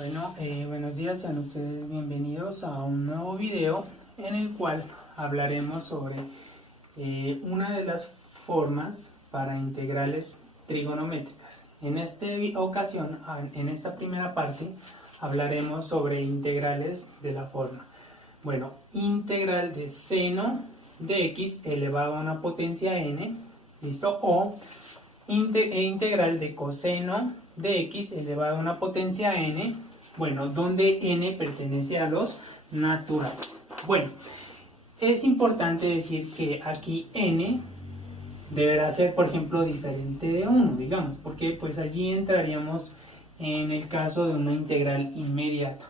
Buenos días, sean ustedes bienvenidos a un nuevo video en el cual hablaremos sobre una de las formas para integrales trigonométricas. En esta ocasión, en esta primera parte, hablaremos sobre integrales de la forma. Integral de seno de x elevado a una potencia n, ¿listo? O integral de coseno de x elevado a una potencia n, donde n pertenece a los naturales. Es importante decir que aquí n deberá ser, por ejemplo, diferente de 1, digamos, porque pues allí entraríamos en el caso de una integral inmediata.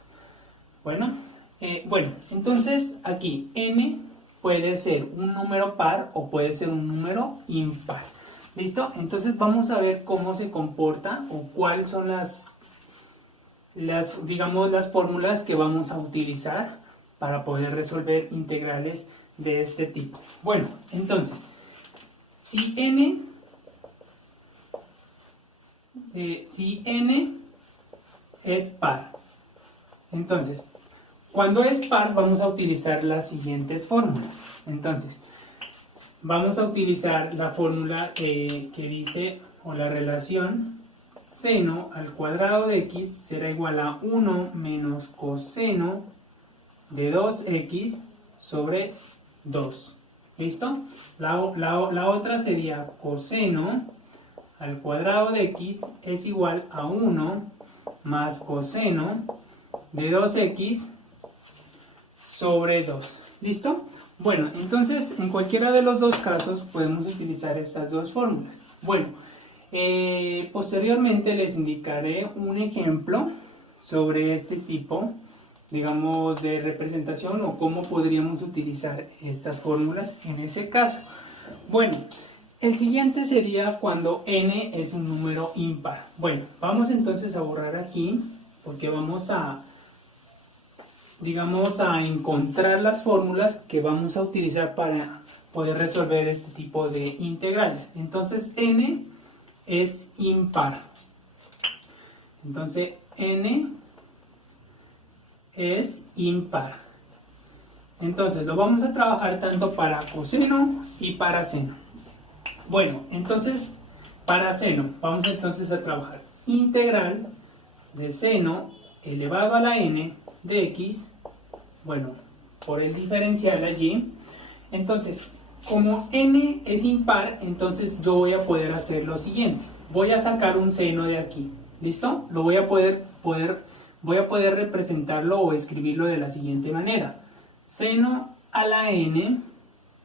Entonces aquí n puede ser un número par o puede ser un número impar. ¿Listo? Entonces vamos a ver cómo se comporta o cuáles son las fórmulas que vamos a utilizar para poder resolver integrales de este tipo. Entonces, si n es par, entonces, cuando es par vamos a utilizar las siguientes fórmulas. Entonces, vamos a utilizar la fórmula que dice, o la relación, seno al cuadrado de x será igual a 1 menos coseno de 2x sobre 2. ¿Listo? La otra sería coseno al cuadrado de x es igual a 1 más coseno de 2x sobre 2. ¿Listo? Entonces en cualquiera de los dos casos podemos utilizar estas dos fórmulas. Posteriormente les indicaré un ejemplo sobre este tipo, digamos, de representación o cómo podríamos utilizar estas fórmulas en ese caso. El siguiente sería cuando n es un número impar. Vamos entonces a borrar aquí porque vamos a encontrar las fórmulas que vamos a utilizar para poder resolver este tipo de integrales. Entonces n es impar. Entonces n es impar. Entonces lo vamos a trabajar tanto para coseno y para seno. Entonces para seno vamos entonces a trabajar integral de seno elevado a la n de x, por el diferencial allí. Entonces, como n es impar, entonces yo voy a poder hacer lo siguiente. Voy a sacar un seno de aquí, ¿listo? Lo voy a poder representarlo o escribirlo de la siguiente manera. Seno a la n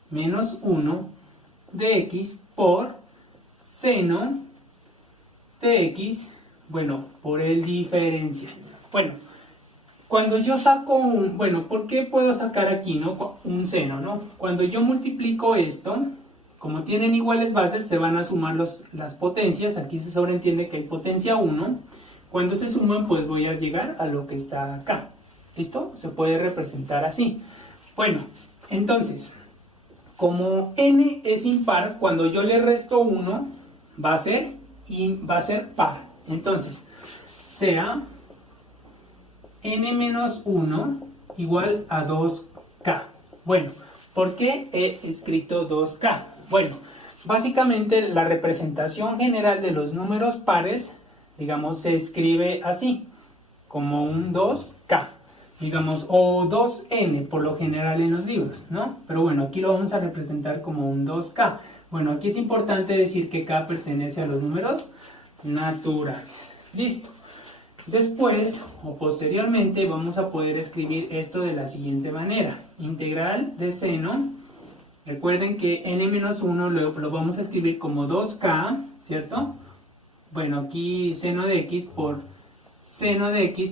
menos 1 de x por seno de x, por el diferencial. Cuando yo saco ¿por qué puedo sacar aquí un seno? Cuando yo multiplico esto, como tienen iguales bases, se van a sumar las potencias. Aquí se sobreentiende que hay potencia 1. Cuando se suman, pues voy a llegar a lo que está acá. ¿Listo? Se puede representar así. Entonces, como n es impar, cuando yo le resto 1, va a ser par. Entonces, sea n menos 1 igual a 2k. ¿Por qué he escrito 2k? Básicamente la representación general de los números pares, se escribe así, como un 2k, o 2n por lo general en los libros, ¿no? Pero aquí lo vamos a representar como un 2k. Aquí es importante decir que k pertenece a los números naturales. Listo. Después o posteriormente vamos a poder escribir esto de la siguiente manera. Integral de seno, recuerden que n-1 lo vamos a escribir como 2k, ¿cierto? Aquí seno de x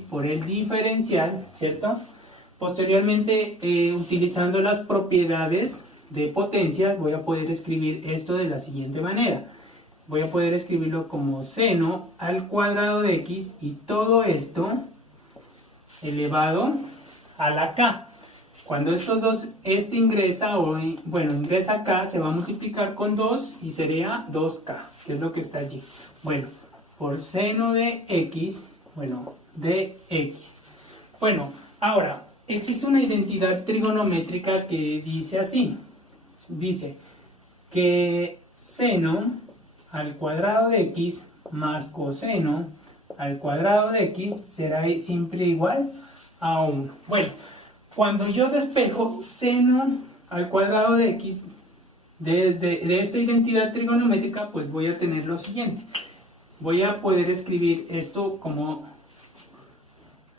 por el diferencial, ¿cierto? Posteriormente, utilizando las propiedades de potencia, voy a poder escribir esto de la siguiente manera. Voy a poder escribirlo como seno al cuadrado de x y todo esto elevado a la k. Cuando este ingresa, ingresa acá, se va a multiplicar con 2 y sería 2k, que es lo que está allí. Por seno de x, de x. Bueno, ahora, existe una identidad trigonométrica que dice así. Dice que seno al cuadrado de x más coseno al cuadrado de x será siempre igual a 1. Bueno, cuando yo despejo seno al cuadrado de x de esta identidad trigonométrica, pues voy a tener lo siguiente. Voy a poder escribir esto como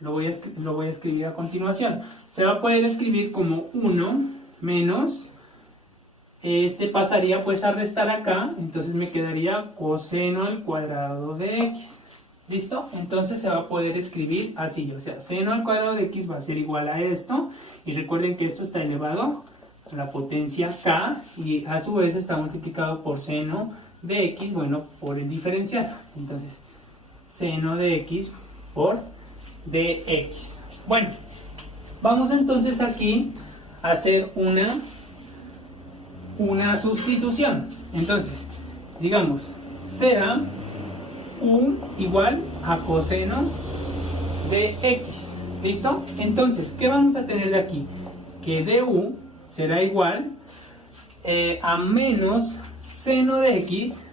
lo voy a escribir a continuación. Se va a poder escribir como 1 menos, este pasaría pues a restar acá, entonces me quedaría coseno al cuadrado de x. ¿Listo? Entonces se va a poder escribir así, o sea, seno al cuadrado de x va a ser igual a esto, y recuerden que esto está elevado a la potencia k, y a su vez está multiplicado por seno de x, bueno, por el diferencial. Entonces, seno de x por dx. Bueno, vamos entonces aquí a hacer una sustitución. Entonces, digamos, será u igual a coseno de x. ¿Listo? Entonces, ¿qué vamos a tener de aquí? Que du será igual a menos seno de x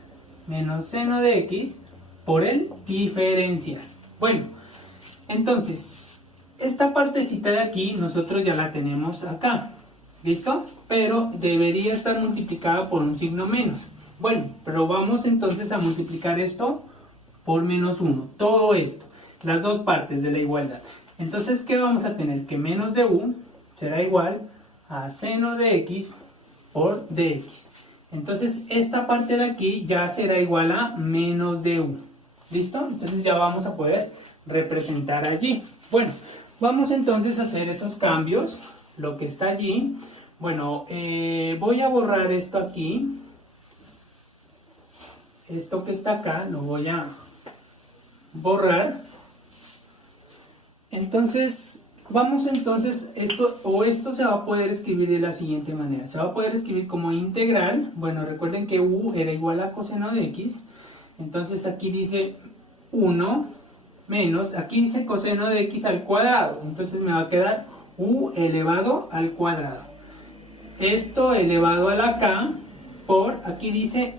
por el diferencial. Bueno, entonces, esta partecita de aquí nosotros ya la tenemos acá. ¿Listo? Pero debería estar multiplicada por un signo menos. Bueno, pero vamos entonces a multiplicar esto por menos 1. Todo esto, las dos partes de la igualdad. Entonces, ¿qué vamos a tener? Que menos de u será igual a seno de x por dx. Entonces, esta parte de aquí ya será igual a menos de u. ¿Listo? Entonces ya vamos a poder representar allí. Bueno, vamos entonces a hacer esos cambios. Lo que está allí. Bueno, voy a borrar esto aquí. Esto que está acá lo voy a borrar. Entonces, vamos entonces, esto se va a poder escribir de la siguiente manera. Se va a poder escribir como integral. Bueno, recuerden que u era igual a coseno de x. Entonces aquí dice 1 menos, aquí dice coseno de x al cuadrado. Entonces me va a quedar u elevado al cuadrado. Esto elevado a la k por, aquí dice,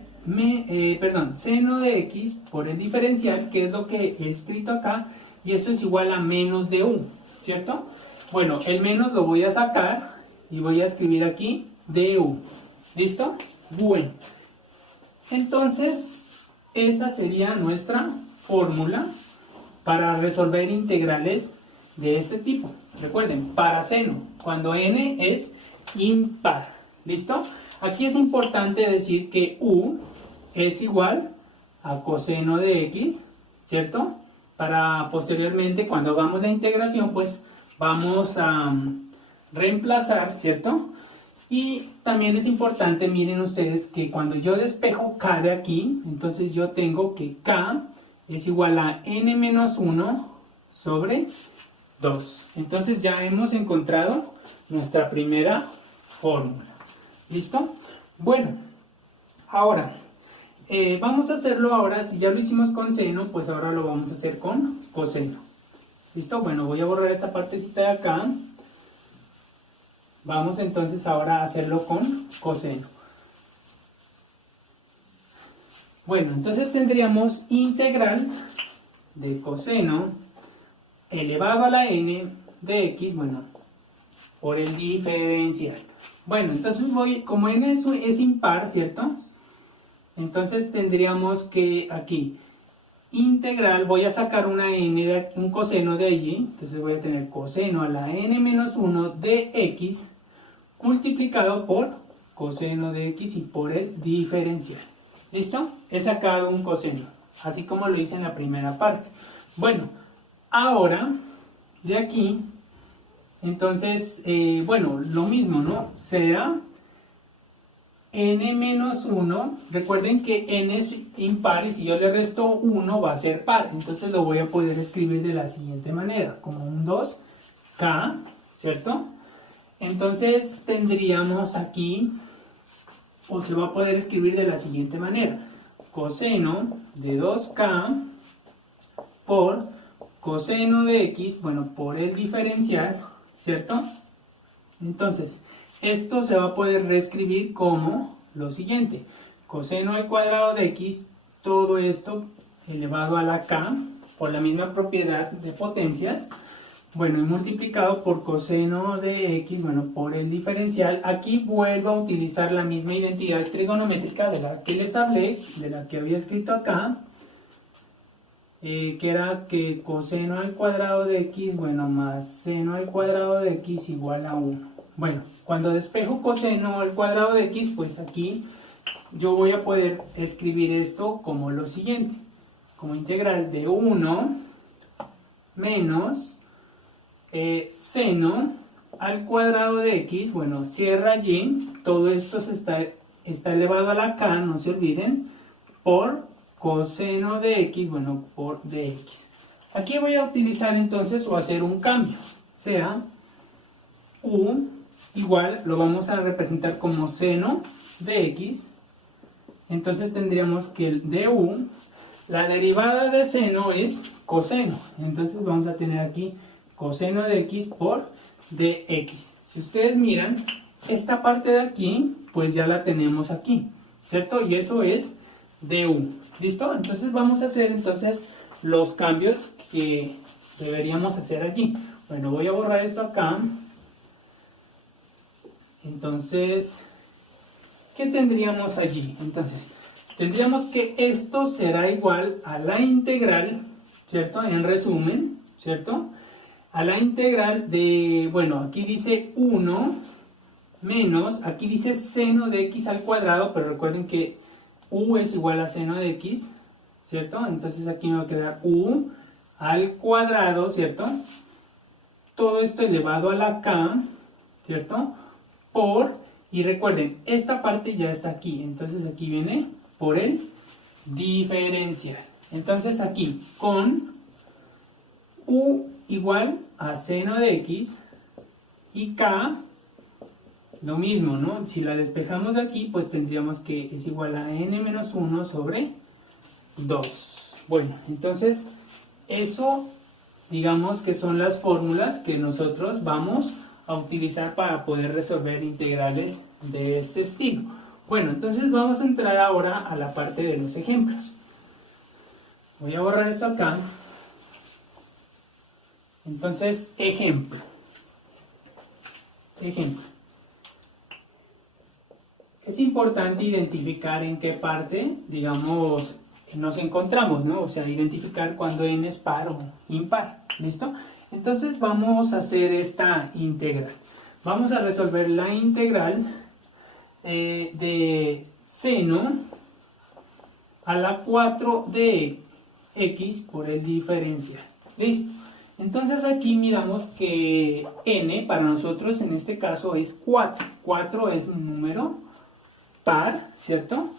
seno de x por el diferencial, que es lo que he escrito acá, y esto es igual a menos de u, ¿cierto? Bueno, el menos lo voy a sacar y voy a escribir aquí du. ¿Listo? Bueno, entonces esa sería nuestra fórmula para resolver integrales de este tipo. Recuerden, para seno, cuando n es impar. ¿Listo? Aquí es importante decir que u es igual a coseno de x, ¿cierto? Para posteriormente, cuando hagamos la integración, pues vamos a reemplazar, ¿cierto? Y también es importante, miren ustedes, que cuando yo despejo k de aquí, entonces yo tengo que k es igual a n menos 1 sobre 2. Entonces ya hemos encontrado nuestra primera fórmula. ¿Listo? Bueno, ahora vamos a hacerlo ahora. Si ya lo hicimos con seno, pues ahora lo vamos a hacer con coseno. ¿Listo? Bueno, voy a borrar esta partecita de acá. Vamos entonces ahora a hacerlo con coseno. Bueno, entonces tendríamos integral de coseno elevado a la n de x, bueno, por el diferencial. Bueno, entonces como n es impar, ¿cierto? Entonces tendríamos que aquí, integral, voy a sacar una n, un coseno de allí, entonces voy a tener coseno a la n menos 1 de x, multiplicado por coseno de x y por el diferencial. ¿Listo? He sacado un coseno, así como lo hice en la primera parte. Bueno, ahora, de aquí, entonces, bueno, lo mismo, ¿no? Será n menos 1, recuerden que n es impar y si yo le resto 1 va a ser par, entonces lo voy a poder escribir de la siguiente manera, como un 2k, ¿cierto? Entonces tendríamos aquí, o se va a poder escribir de la siguiente manera, coseno de 2k por coseno de x, bueno, por el diferencial, ¿cierto? Entonces, esto se va a poder reescribir como lo siguiente. Coseno al cuadrado de x, todo esto elevado a la k, por la misma propiedad de potencias, bueno, y multiplicado por coseno de x, bueno, por el diferencial. Aquí vuelvo a utilizar la misma identidad trigonométrica de la que les hablé, de la que había escrito acá, que era que coseno al cuadrado de x, bueno, más seno al cuadrado de x igual a 1. Bueno, cuando despejo coseno al cuadrado de x, pues aquí yo voy a poder escribir esto como lo siguiente, como integral de 1 menos seno al cuadrado de x, bueno, cierra allí, todo esto está elevado a la k, no se olviden, por coseno de x, bueno, por dx. Aquí voy a utilizar entonces o hacer un cambio, sea u igual, lo vamos a representar como seno de x, entonces tendríamos que el du, la derivada de seno es coseno, entonces vamos a tener aquí coseno de x por dx. Si ustedes miran, esta parte de aquí, pues ya la tenemos aquí, ¿cierto? Y eso es du. ¿Listo? Entonces vamos a hacer entonces los cambios que deberíamos hacer allí. Bueno, voy a borrar esto acá. Entonces, ¿qué tendríamos allí? Entonces, tendríamos que esto será igual a la integral, ¿cierto? En resumen, ¿cierto? A la integral de, bueno, aquí dice 1 menos, aquí dice seno de x al cuadrado, pero recuerden que u es igual a seno de x, ¿cierto? Entonces aquí me va a quedar u al cuadrado, ¿cierto? Todo esto elevado a la k, ¿cierto? Por, y recuerden, esta parte ya está aquí, entonces aquí viene por el diferencial. Entonces aquí con u igual a seno de x y k lo mismo, ¿no? Si la despejamos de aquí, pues tendríamos que es igual a n menos 1 sobre 2. Bueno, entonces eso digamos que son las fórmulas que nosotros vamos a utilizar para poder resolver integrales de este estilo. Bueno, entonces vamos a entrar ahora a la parte de los ejemplos. Voy a borrar esto acá. Entonces, ejemplo. Es importante identificar en qué parte, digamos, nos encontramos, ¿no? O sea, identificar cuando n es par o impar, ¿listo? Entonces vamos a hacer esta integral. Vamos a resolver la integral de seno a la 4 de x por el diferencial. ¿Listo? Entonces aquí miramos que n para nosotros en este caso es 4. 4 es un número par, ¿cierto?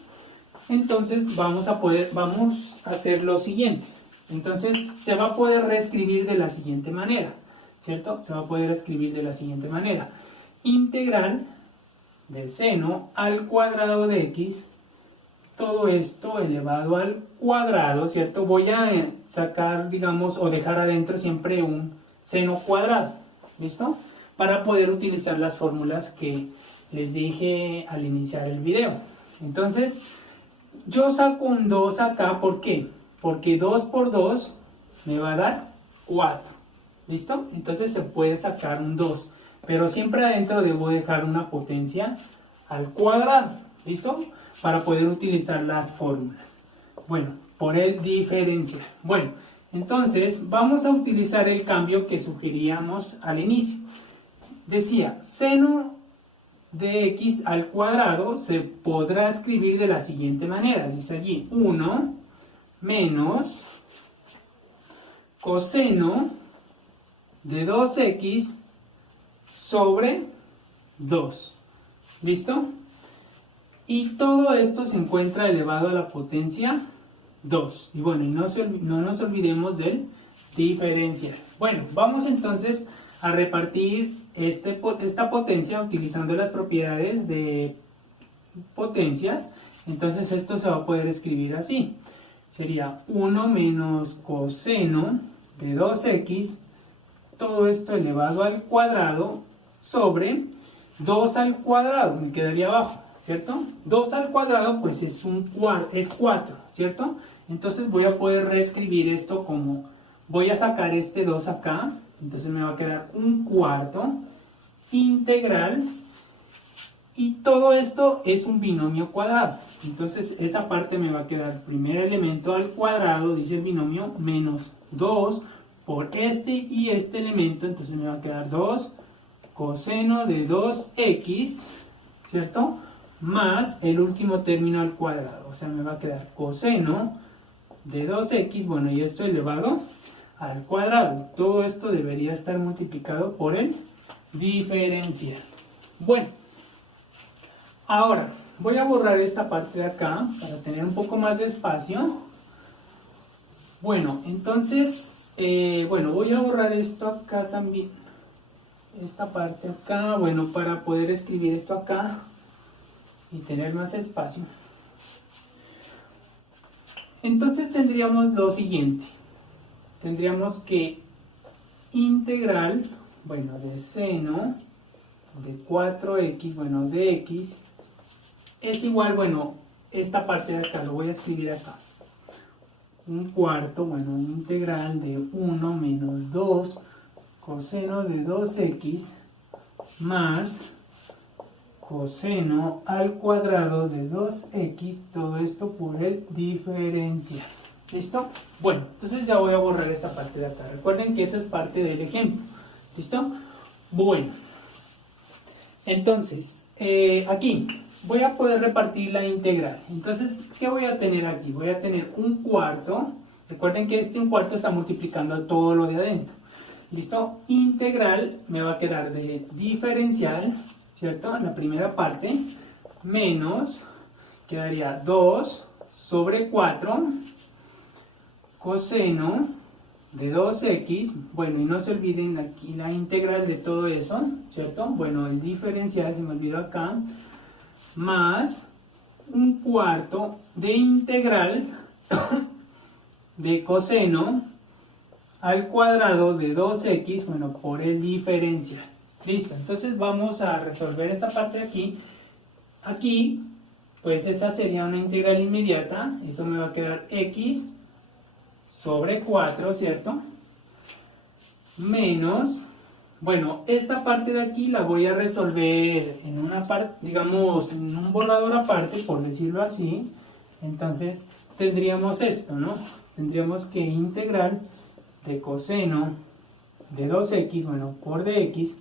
Entonces vamos a hacer lo siguiente. Entonces se va a poder reescribir de la siguiente manera, ¿cierto? Se va a poder escribir de la siguiente manera. Integral del seno al cuadrado de x, todo esto elevado al cuadrado, ¿cierto? Voy a sacar, digamos, o dejar adentro siempre un seno cuadrado, ¿listo? Para poder utilizar las fórmulas que les dije al iniciar el video. Entonces, yo saco un 2 acá, ¿por qué? Porque 2 por 2 me va a dar 4, ¿listo? Entonces se puede sacar un 2, pero siempre adentro debo dejar una potencia al cuadrado, ¿listo? Para poder utilizar las fórmulas. Bueno, por el diferencial. Bueno, entonces vamos a utilizar el cambio que sugeríamos al inicio. Decía, seno de x al cuadrado se podrá escribir de la siguiente manera. Dice allí 1 menos coseno de 2x sobre 2. ¿Listo? Y todo esto se encuentra elevado a la potencia 2. Y bueno, y no nos olvidemos del diferencial. Bueno, vamos entonces a repartir esta potencia utilizando las propiedades de potencias. Entonces esto se va a poder escribir así. Sería 1 menos coseno de 2x, todo esto elevado al cuadrado, sobre 2 al cuadrado, me quedaría abajo, ¿cierto? 2 al cuadrado pues es 4, ¿cierto? Entonces voy a poder reescribir esto como, voy a sacar este 2 acá, entonces me va a quedar un cuarto integral, y todo esto es un binomio cuadrado. Entonces esa parte me va a quedar primer elemento al cuadrado, dice el binomio, menos 2 por este y este elemento, entonces me va a quedar 2 coseno de 2x, ¿cierto? Más el último término al cuadrado, o sea, me va a quedar coseno de 2x, bueno, y esto elevado al cuadrado. Todo esto debería estar multiplicado por el diferencial. Bueno, ahora voy a borrar esta parte de acá para tener un poco más de espacio. Bueno, entonces, bueno, voy a borrar esto acá también. Esta parte acá, bueno, para poder escribir esto acá y tener más espacio. Entonces tendríamos lo siguiente. Tendríamos que integral, bueno, de seno de 4x, bueno, de x, es igual, bueno, esta parte de acá, lo voy a escribir acá. Un cuarto, bueno, integral de 1 menos 2 coseno de 2x más coseno al cuadrado de 2x, todo esto por el diferencial. ¿Listo? Bueno, entonces ya voy a borrar esta parte de acá. Recuerden que esa es parte del ejemplo. ¿Listo? Bueno, entonces, aquí voy a poder repartir la integral. Entonces, ¿qué voy a tener aquí? Voy a tener un cuarto. Recuerden que un cuarto está multiplicando a todo lo de adentro. ¿Listo? Integral me va a quedar de diferencial, ¿cierto? En la primera parte, menos, quedaría 2 sobre 4 coseno de 2x, bueno, y no se olviden aquí la integral de todo eso, ¿cierto? Bueno, el diferencial se me olvidó acá, más un cuarto de integral de coseno al cuadrado de 2x, bueno, por el diferencial. Listo, entonces vamos a resolver esta parte de aquí. Aquí, pues esa sería una integral inmediata, eso me va a quedar x sobre 4, ¿cierto? Menos, bueno, esta parte de aquí la voy a resolver en una parte, digamos, en un borrador aparte, por decirlo así. Entonces tendríamos esto, ¿no? Tendríamos que integral de coseno de 2x, bueno, por dx.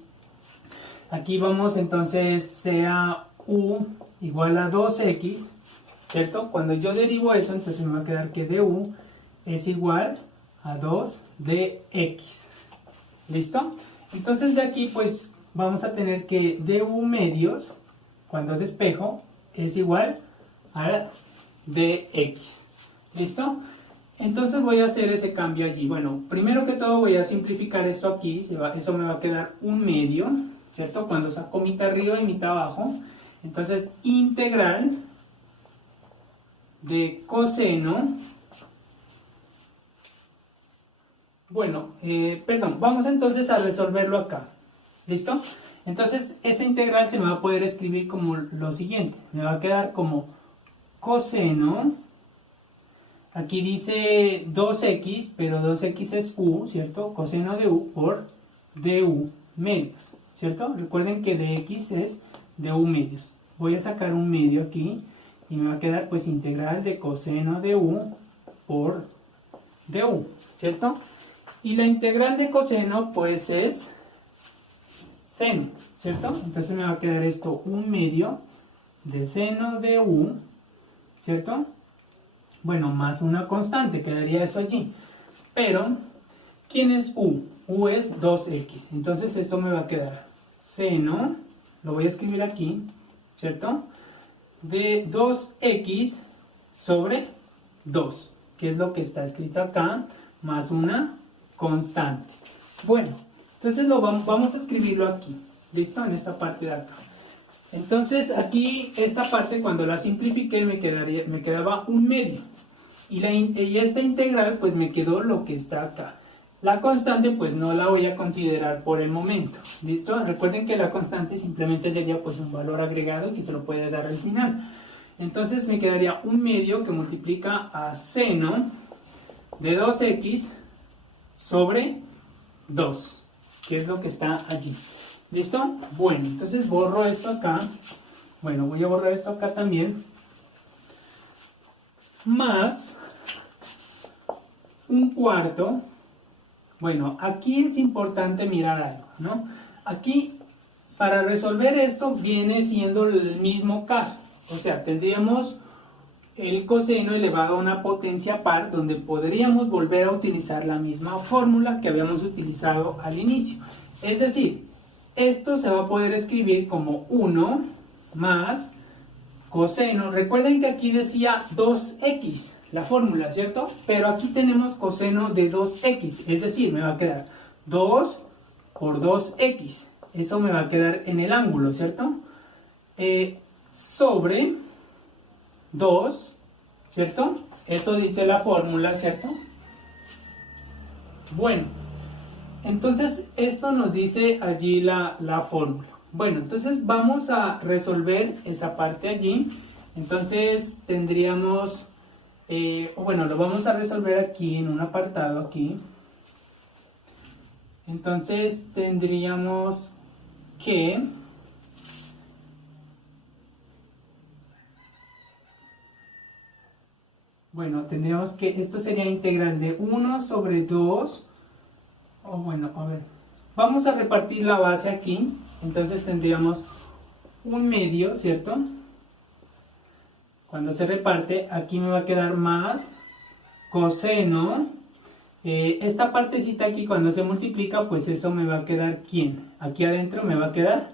Aquí vamos entonces, sea u igual a 2x, ¿cierto? Cuando yo derivo eso, entonces me va a quedar que du es igual a 2 dx. ¿Listo? Entonces de aquí pues vamos a tener que du medios, cuando despejo, es igual a dx. ¿Listo? Entonces voy a hacer ese cambio allí. Bueno, primero que todo voy a simplificar esto aquí, eso me va a quedar un medio, ¿cierto? Cuando saco mitad arriba y mitad abajo. Entonces integral de coseno, bueno, perdón, vamos entonces a resolverlo acá. ¿Listo? Entonces esa integral se me va a poder escribir como lo siguiente. Me va a quedar como coseno, aquí dice 2x, pero 2x es u, ¿cierto? Coseno de u por du medios, ¿cierto? Recuerden que dx es du medios. Voy a sacar un medio aquí y me va a quedar pues integral de coseno de u por du, ¿cierto? Y la integral de coseno pues es seno, ¿cierto? Entonces me va a quedar esto un medio de seno de u, ¿cierto? Bueno, más una constante, quedaría eso allí. Pero, ¿quién es u? U es 2x. Entonces esto me va a quedar seno, lo voy a escribir aquí, ¿cierto? De 2x sobre 2, que es lo que está escrito acá, más una constante. Bueno, entonces vamos a escribirlo aquí, ¿listo? En esta parte de acá. Entonces aquí, esta parte cuando la simplifiqué me quedaba un medio. Y esta integral pues me quedó lo que está acá. La constante pues no la voy a considerar por el momento, ¿listo? Recuerden que la constante simplemente sería pues un valor agregado que se lo puede dar al final. Entonces me quedaría 1/2 que multiplica a seno de 2x sobre 2, que es lo que está allí. ¿Listo? Bueno, entonces borro esto acá. Bueno, voy a borrar esto acá también. Más 1/4. Bueno, aquí es importante mirar algo, ¿no? Aquí, para resolver esto, viene siendo el mismo caso. O sea, tendríamos el coseno elevado a una potencia par, donde podríamos volver a utilizar la misma fórmula que habíamos utilizado al inicio. Es decir, esto se va a poder escribir como 1 más coseno. Recuerden que aquí decía 2x la fórmula, ¿cierto? Pero aquí tenemos coseno de 2x, es decir, me va a quedar 2 por 2x. Eso me va a quedar en el ángulo, ¿cierto? Sobre 2, ¿cierto? Eso dice la fórmula, ¿cierto? Bueno, entonces esto nos dice allí la fórmula. Bueno, entonces vamos a resolver esa parte allí. Entonces tendríamos, bueno, lo vamos a resolver aquí en un apartado aquí. Entonces tendríamos que tendríamos que esto sería integral de 1 sobre 2. O bueno, a ver, vamos a repartir la base aquí. Entonces tendríamos 1/2, ¿cierto? Cuando se reparte, aquí me va a quedar más coseno. Esta partecita aquí, cuando se multiplica, pues eso me va a quedar, ¿quién? Aquí adentro me va a quedar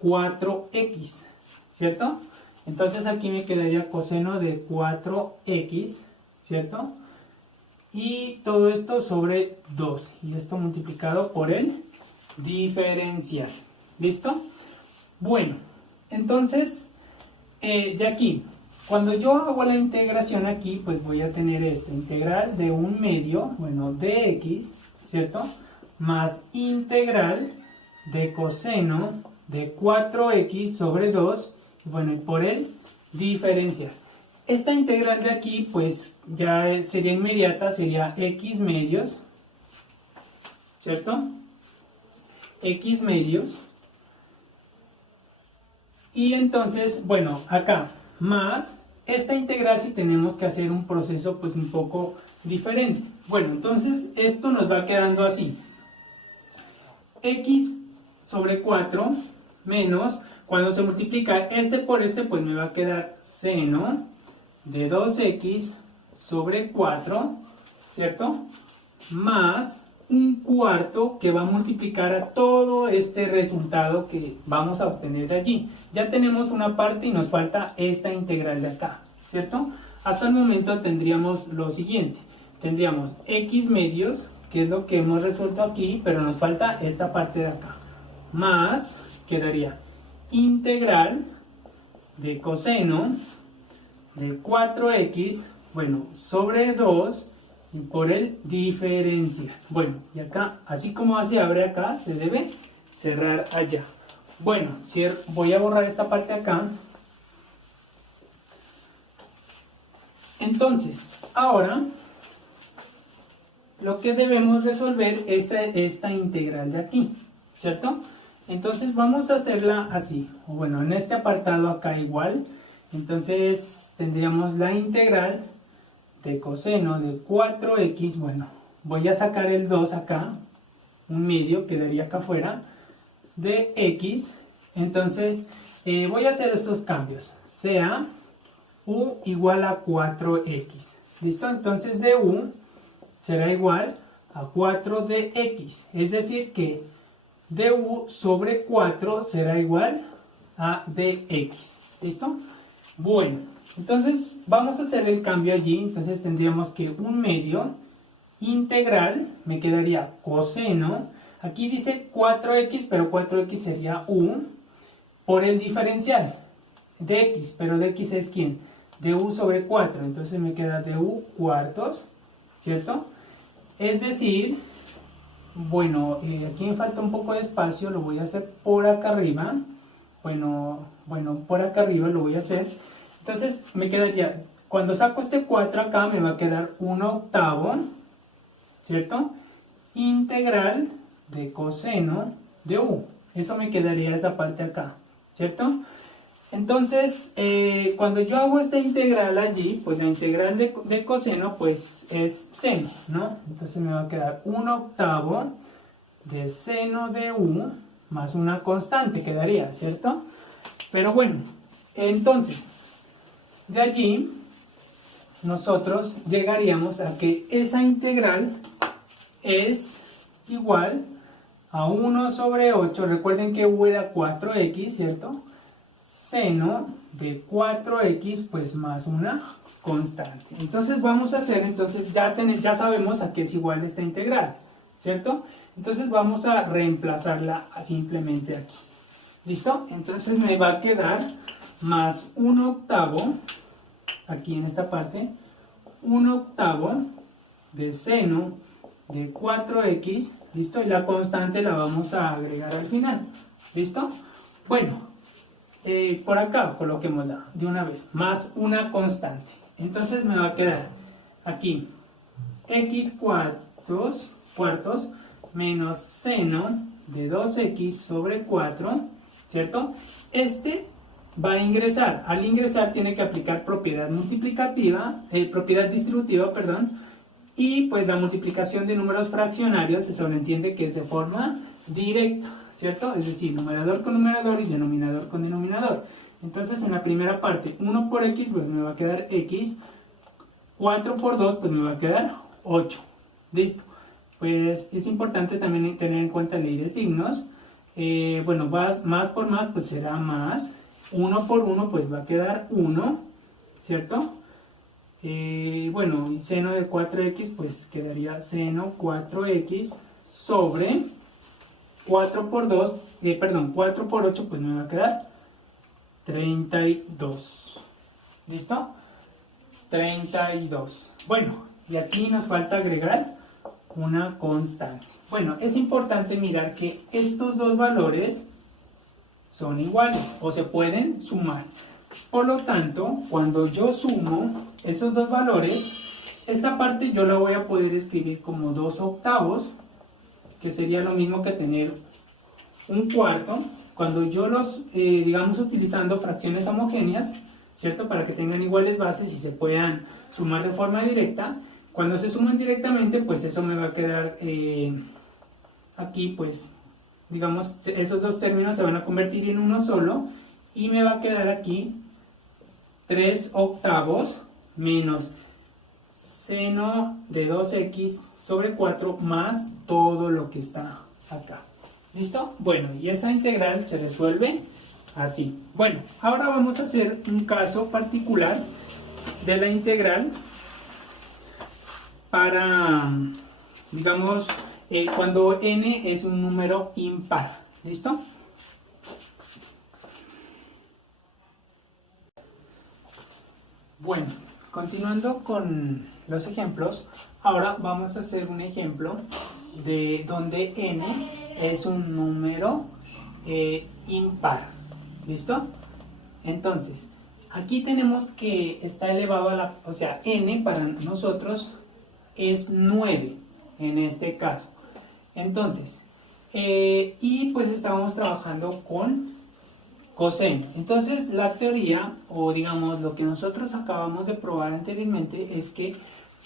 4x, ¿cierto? Entonces aquí me quedaría coseno de 4x, ¿cierto? Y todo esto sobre 2. Y esto multiplicado por el diferencial. ¿Listo? Bueno, entonces, de aquí, cuando yo hago la integración aquí, pues voy a tener esto, integral de 1/2, bueno, de x, ¿cierto? Más integral de coseno de 4x sobre 2, bueno, y por el diferencial. Esta integral de aquí, pues, ya sería inmediata, sería x medios, ¿cierto? X medios. Y entonces, bueno, acá, más esta integral si tenemos que hacer un proceso pues un poco diferente. Bueno, entonces esto nos va quedando así. X sobre 4 menos, cuando se multiplica este por este, pues me va a quedar seno de 2x sobre 4, ¿cierto? Más 1/4 que va a multiplicar a todo este resultado que vamos a obtener de allí. Ya tenemos una parte y nos falta esta integral de acá, ¿cierto? Hasta el momento tendríamos lo siguiente. Tendríamos x medios, que es lo que hemos resuelto aquí, pero nos falta esta parte de acá. Más, quedaría integral de coseno de 4x, bueno, sobre 2 y por el diferencial. Bueno, y acá, así como se abre acá, se debe cerrar allá. Bueno, voy a borrar esta parte acá. Entonces, ahora lo que debemos resolver es esta integral de aquí, ¿cierto? Entonces vamos a hacerla así. Bueno, en este apartado acá igual. Entonces tendríamos la integral de coseno de 4x, bueno, voy a sacar el 2 acá, 1/2, quedaría acá afuera, de x, entonces voy a hacer estos cambios, sea u igual a 4x, ¿listo? Entonces de u será igual a 4 de x, es decir que du sobre 4 será igual a dx, ¿listo? Bueno, entonces vamos a hacer el cambio allí. Entonces tendríamos que 1/2 integral, me quedaría coseno, aquí dice 4x, pero 4x sería u, por el diferencial de x, pero de x es ¿quién? Du sobre 4, entonces me queda du cuartos, ¿cierto? Es decir Bueno, aquí me falta un poco de espacio, lo voy a hacer por acá arriba. Bueno, por acá arriba lo voy a hacer. Entonces me quedaría, cuando saco este 4 acá, me va a quedar 1/8, ¿cierto? Integral de coseno de u. Eso me quedaría esa parte acá, ¿cierto? Entonces, cuando yo hago esta integral allí, pues la integral de coseno, pues es seno, ¿no? Entonces me va a quedar 1/8 de seno de u más una constante quedaría, ¿cierto? Pero bueno, entonces, de allí, nosotros llegaríamos a que esa integral es igual a 1/8, recuerden que u era 4x, ¿cierto? Seno de 4x pues más una constante. Entonces vamos a hacer, entonces ya sabemos a qué es igual esta integral, ¿cierto? Entonces vamos a reemplazarla simplemente aquí. ¿Listo? Entonces me va a quedar más 1/8, aquí en esta parte, 1/8 de seno de 4x, ¿listo? Y la constante la vamos a agregar al final, ¿listo? Bueno, por acá coloquémosla de una vez, más una constante. Entonces me va a quedar aquí x cuartos menos seno de 2x sobre 4, ¿cierto? Este va a ingresar. Al ingresar tiene que aplicar propiedad multiplicativa, propiedad distributiva, perdón, y pues la multiplicación de números fraccionarios se sobreentiende que es de forma directa, ¿cierto? Es decir, numerador con numerador y denominador con denominador. Entonces en la primera parte, 1 por x, pues me va a quedar x, 4 por 2, pues me va a quedar 8. ¿Listo? Pues es importante también tener en cuenta la ley de signos. Bueno, más por más, pues será más. 1 por 1, pues va a quedar 1, ¿cierto? Bueno, y seno de 4x, pues quedaría seno 4x sobre 4 por 2, perdón, 4 por 8, pues me va a quedar 32. ¿Listo? 32. Bueno, y aquí nos falta agregar una constante. Bueno, es importante mirar que estos dos valores son iguales o se pueden sumar. Por lo tanto, cuando yo sumo esos dos valores, esta parte yo la voy a poder escribir como 2/8, que sería lo mismo que tener un cuarto. Cuando yo los, digamos, utilizando fracciones homogéneas, ¿cierto? Para que tengan iguales bases y se puedan sumar de forma directa. Cuando se suman directamente, pues eso me va a quedar aquí, pues, digamos, esos dos términos se van a convertir en uno solo y me va a quedar aquí 3/8 menos seno de 2x sobre 4 más todo lo que está acá. ¿Listo? Bueno, y esa integral se resuelve así. Bueno, ahora vamos a hacer un caso particular de la integral para, digamos, cuando n es un número impar. ¿Listo? Bueno, continuando con los ejemplos, ahora vamos a hacer un ejemplo de donde n es un número impar. ¿Listo? Entonces, aquí tenemos que está elevado a la, o sea, n para nosotros es 9 en este caso. Entonces, y pues estábamos trabajando con coseno. Entonces, la teoría, o digamos lo que nosotros acabamos de probar anteriormente, es que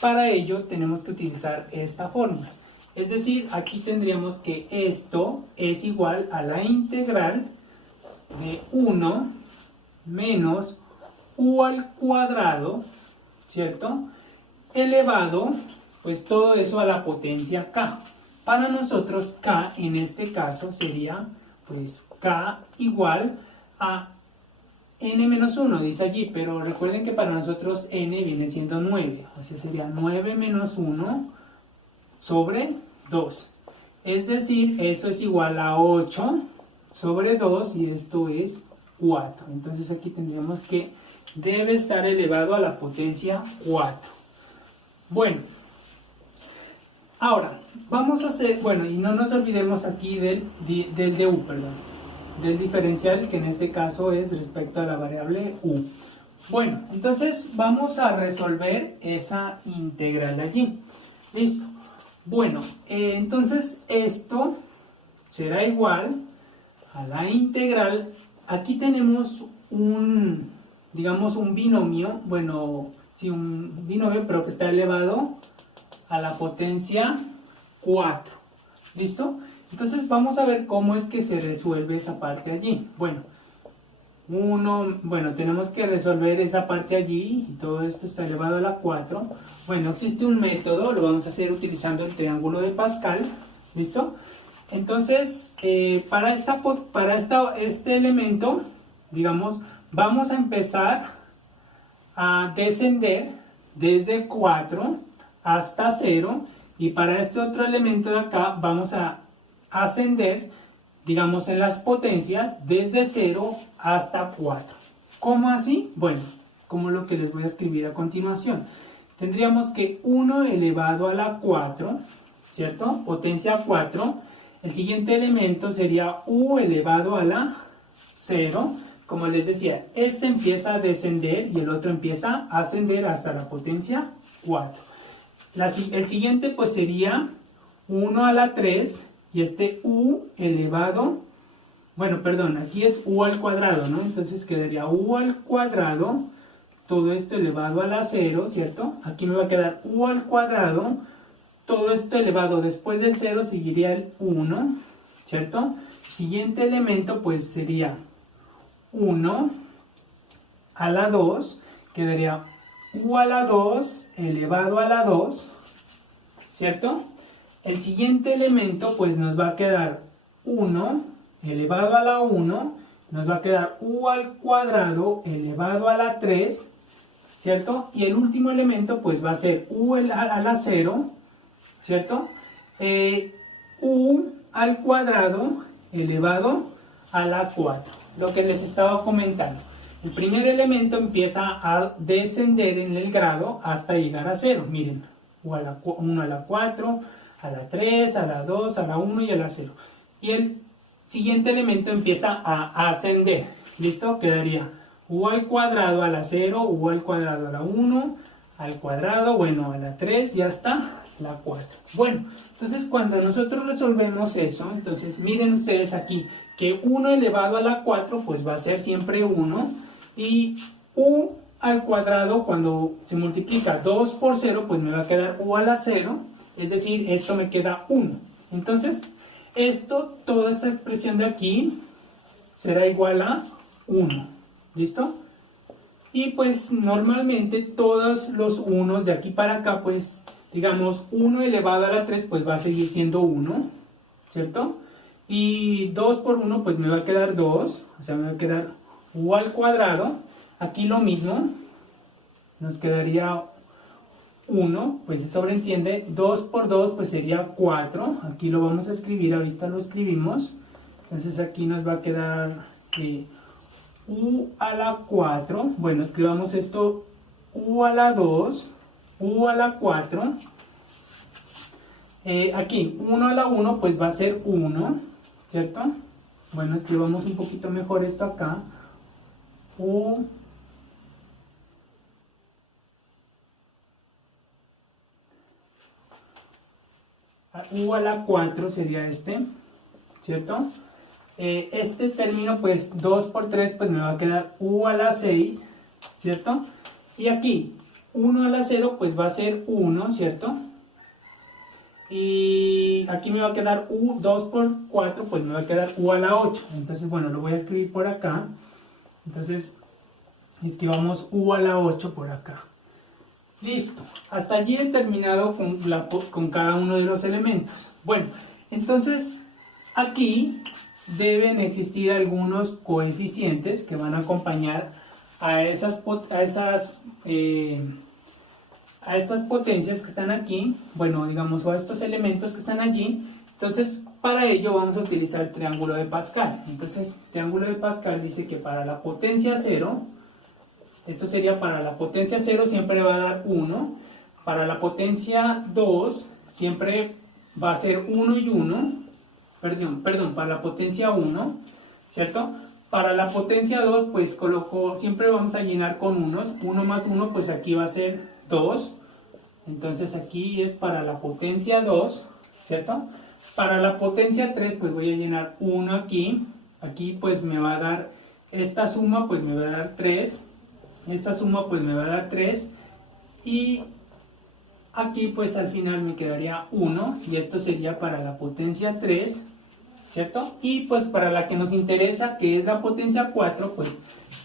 para ello tenemos que utilizar esta fórmula. Es decir, aquí tendríamos que esto es igual a la integral de 1 menos u al cuadrado, ¿cierto? Elevado, pues todo eso a la potencia k. Para nosotros k en este caso sería pues k igual a n menos 1, dice allí, pero recuerden que para nosotros n viene siendo 9, o sea sería 9 menos 1 sobre 2. Es decir, eso es igual a 8 sobre 2 y esto es 4. Entonces aquí tendríamos que debe estar elevado a la potencia 4. Bueno, Ahora, vamos a hacer, bueno, y no nos olvidemos aquí del du, perdón, del diferencial, que en este caso es respecto a la variable u. Bueno, entonces vamos a resolver esa integral allí. Listo. Bueno, entonces esto será igual a la integral. Aquí tenemos un, digamos, un binomio, bueno, sí, un binomio, pero que está elevado a la potencia 4. ¿Listo? Entonces vamos a ver cómo es que se resuelve esa parte allí. Bueno, tenemos que resolver esa parte allí y todo esto está elevado a la 4. Bueno, existe un método, lo vamos a hacer utilizando el triángulo de Pascal. ¿Listo? Entonces, para este elemento, digamos, vamos a empezar a descender desde 4 hasta 0, y para este otro elemento de acá vamos a ascender, digamos, en las potencias desde 0 hasta 4. ¿Cómo así? Bueno, como lo que les voy a escribir a continuación. Tendríamos que 1 elevado a la 4, ¿cierto? Potencia 4. El siguiente elemento sería u elevado a la 0. Como les decía, este empieza a descender y el otro empieza a ascender hasta la potencia 4. El siguiente pues sería 1 a la 3 y este u elevado, bueno, perdón, aquí es u al cuadrado, ¿no? Entonces quedaría u al cuadrado, todo esto elevado a la 0, ¿cierto? Aquí me va a quedar u al cuadrado, todo esto elevado después del 0 seguiría el 1, ¿cierto? Siguiente elemento pues sería 1 a la 2, quedaría u a la 2 elevado a la 2, ¿cierto? El siguiente elemento pues nos va a quedar 1 elevado a la 1, nos va a quedar u al cuadrado elevado a la 3, ¿cierto? Y el último elemento pues va a ser u a la 0, ¿cierto? U al cuadrado elevado a la 4, lo que les estaba comentando. El primer elemento empieza a descender en el grado hasta llegar a 0. Miren, 1 a la 4, a la 3, a la 2, a la 1 y a la 0. Y el siguiente elemento empieza a ascender. ¿Listo? Quedaría u al cuadrado a la 0, u al cuadrado a la 1, al cuadrado, bueno, a la 3 y hasta la 4. Bueno, entonces cuando nosotros resolvemos eso, entonces miren ustedes aquí que 1 elevado a la 4 pues va a ser siempre 1, y u al cuadrado cuando se multiplica 2 por 0 pues me va a quedar u a la 0, es decir, esto me queda 1. Entonces toda esta expresión de aquí será igual a 1. ¿Listo? Y pues normalmente todos los unos de aquí para acá pues digamos 1 elevado a la 3 pues va a seguir siendo 1, ¿cierto? Y 2 por 1 pues me va a quedar 2, o sea me va a quedar u al cuadrado. Aquí lo mismo, nos quedaría 1, pues se sobreentiende, 2 por 2 pues sería 4, aquí lo vamos a escribir, ahorita lo escribimos, entonces aquí nos va a quedar u a la 4, bueno, escribamos esto, u a la 2, u a la 4, aquí 1 a la 1 pues va a ser 1, ¿cierto? Bueno, escribamos un poquito mejor esto acá, u a la 4 sería este, ¿cierto? Este término pues 2 por 3 pues me va a quedar u a la 6, ¿cierto? Y aquí 1 a la 0 pues va a ser 1, ¿cierto? Y aquí me va a quedar u, 2 por 4 pues me va a quedar u a la 8. Entonces bueno, lo voy a escribir por acá. Entonces escribamos u a la 8 por acá. Listo, hasta allí he terminado con cada uno de los elementos. Bueno, entonces aquí deben existir algunos coeficientes que van a acompañar a estas potencias que están aquí, bueno, digamos, o a estos elementos que están allí. Entonces, para ello vamos a utilizar el triángulo de Pascal. Entonces, el triángulo de Pascal dice que para la potencia 0, esto sería para la potencia 0 siempre va a dar 1, para la potencia 2 siempre va a ser 1 y 1, perdón, para la potencia 1, ¿cierto? Para la potencia 2, pues siempre vamos a llenar con unos, 1 más 1, pues aquí va a ser 2, entonces aquí es para la potencia 2, ¿cierto? Para la potencia 3, pues voy a llenar 1 aquí, aquí pues me va a dar, esta suma pues me va a dar 3, esta suma pues me va a dar 3, y aquí pues al final me quedaría 1, y esto sería para la potencia 3, ¿cierto? Y pues para la que nos interesa, que es la potencia 4, pues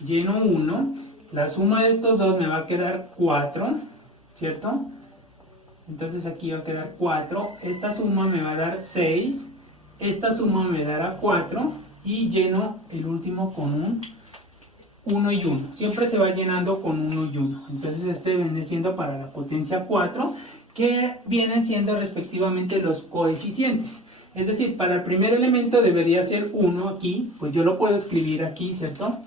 lleno 1, la suma de estos dos me va a quedar 4, ¿cierto? Entonces aquí va a quedar 4, esta suma me va a dar 6, esta suma me dará 4, y lleno el último con un 1 y 1, siempre se va llenando con 1 y 1, entonces este viene siendo para la potencia 4, que vienen siendo respectivamente los coeficientes. Es decir, para el primer elemento debería ser 1 aquí, pues yo lo puedo escribir aquí, ¿cierto?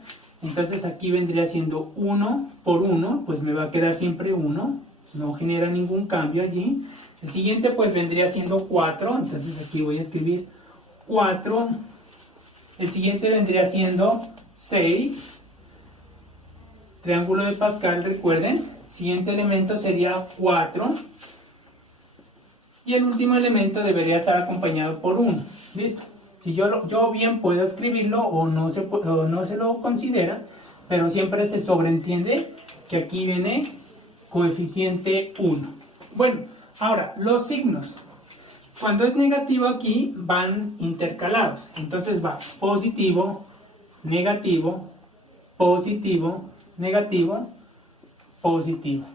Entonces aquí vendría siendo 1 por 1, pues me va a quedar siempre 1, no genera ningún cambio allí. El siguiente pues vendría siendo 4, entonces aquí voy a escribir 4. El siguiente vendría siendo 6, triángulo de Pascal, recuerden. Siguiente elemento sería 4. Y el último elemento debería estar acompañado por 1. ¿Listo? Si yo bien puedo escribirlo o no se lo considera, pero siempre se sobreentiende que aquí viene coeficiente 1. Bueno, ahora, los signos. Cuando es negativo aquí van intercalados. Entonces va positivo, negativo, positivo, negativo, positivo.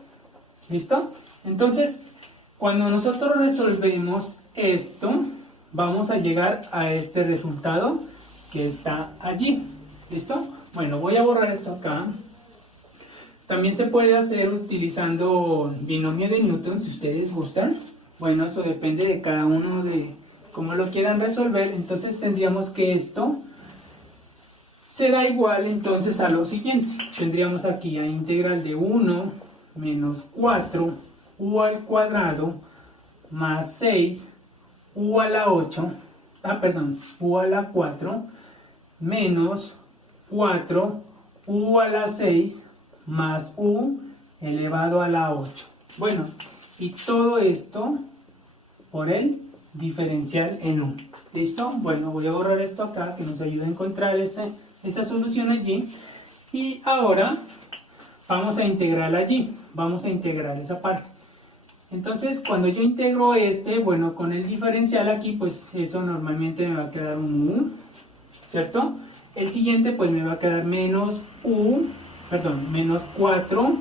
¿Listo? Entonces, cuando nosotros resolvemos esto, vamos a llegar a este resultado que está allí. ¿Listo? Bueno, voy a borrar esto acá. También se puede hacer utilizando binomio de Newton, si ustedes gustan. Bueno, eso depende de cada uno de cómo lo quieran resolver. Entonces tendríamos que esto será igual entonces a lo siguiente. Tendríamos aquí a integral de 1 menos 4 u al cuadrado más 6 u a la 8, u a la 4 menos 4 u a la 6 más u elevado a la 8. Bueno, y todo esto por el diferencial en 1. ¿Listo? Bueno, voy a borrar esto acá que nos ayuda a encontrar esa solución allí. Y ahora vamos a integrar allí. Vamos a integrar esa parte. Entonces, cuando yo integro bueno, con el diferencial aquí, pues eso normalmente me va a quedar un u, ¿cierto? El siguiente, pues me va a quedar menos 4,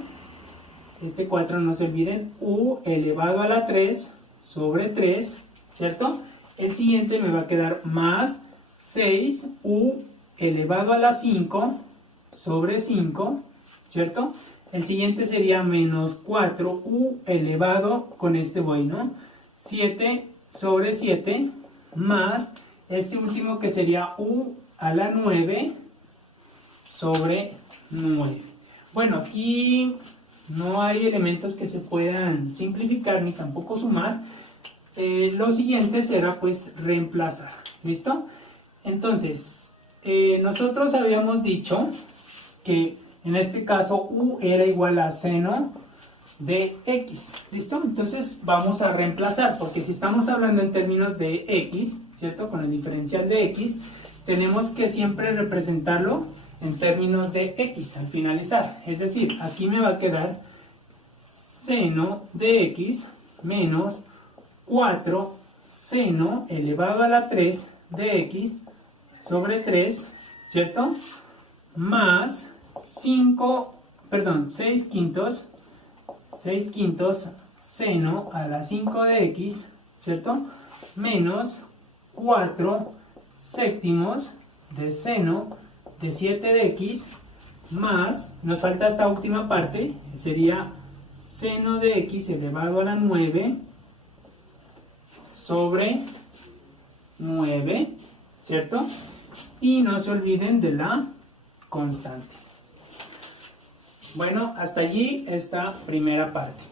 este 4 no se olviden, u elevado a la 3 sobre 3, ¿cierto? El siguiente me va a quedar más 6, u elevado a la 5 sobre 5, ¿cierto? El siguiente sería menos 4u elevado, con este voy, ¿no? 7 sobre 7 más este último que sería u a la 9 sobre 9. Bueno, aquí no hay elementos que se puedan simplificar ni tampoco sumar. Lo siguiente será pues reemplazar. ¿Listo? Entonces, nosotros habíamos dicho que en este caso u era igual a seno de x. ¿Listo? Entonces vamos a reemplazar, porque si estamos hablando en términos de x, ¿cierto? Con el diferencial de x, tenemos que siempre representarlo en términos de x al finalizar. Es decir, aquí me va a quedar seno de x menos 4 seno elevado a la 3 de x sobre 3, ¿cierto? Más 6 quintos seno a la 5 de x, ¿cierto? Menos 4 séptimos de seno de 7 de x, más, nos falta esta última parte, sería seno de x elevado a la 9 sobre 9, ¿cierto? Y no se olviden de la constante. Bueno, hasta allí esta primera parte.